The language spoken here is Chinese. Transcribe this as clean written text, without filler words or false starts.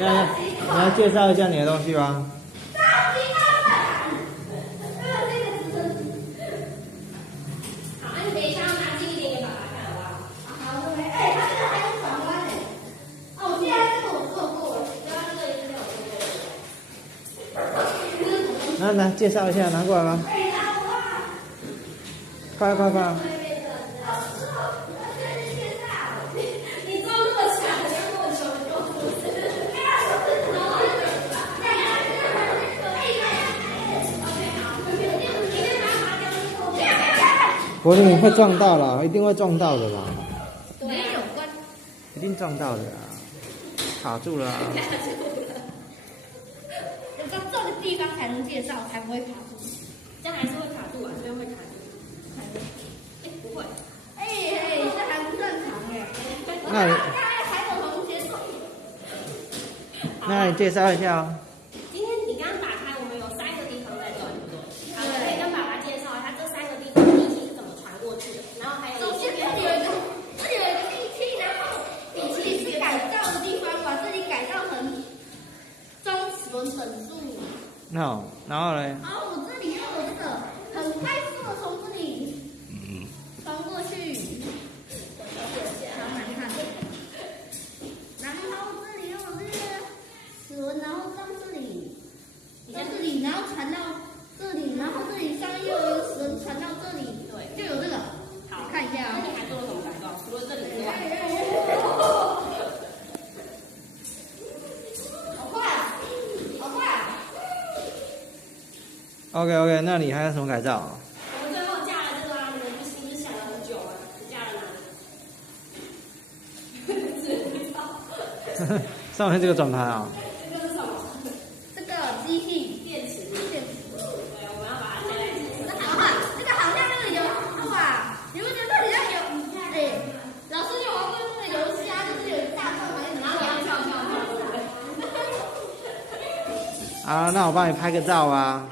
你要介绍一下你的东西吗？好，那你等一下要拿近一点给爸爸看，好不好？好，对，哎，他这个还有转弯呢。哦，既然这个我做过了，对啊，这个也是有做过的。那来介绍一下，拿过来吧。快快快！你装那么强，你要跟我求救。柏林会撞到了，一定会撞到的啦，没有关。一定撞到的啦，卡住了啊。有到这个地方才能介绍，才不会卡住。这样还是会卡住啊，这边会卡住。哎，不会。哎，这还不正常哎。那你还有同学说，那你介绍一下哦。今天你刚刚打开，我们有3个地方在转，对不对？好，可以跟爸爸介绍一下这3个地方地气是怎么传过去的，然后还有首先这里有一个地区，然后这里是改造的地方，把这里改造成中纯整数。那然后嘞？然后我这里又有这个很快速的从这里冲过去，好难看。然后这里又有这个齿轮，然后到这里，然后传到这里，然后这里上面又有一个齿轮传到这里，对，就有这个。好，看一下啊。那你还做了什么改造？除了这里之外，好快啊！好快啊！ OK， 那你还有什么改造？我们最后加了这个啊，你们不是想了很久啊？你加了哪里？上面这个转盘啊？这个是什么？这个机器电池。电池。对，我们要把它接在一起。这个好像那个有哇，你们觉得比较有？哎，老师有玩过那个游戏啊，就是有大转盘，然后你要跳，对不对？好，那我帮你拍个照啊。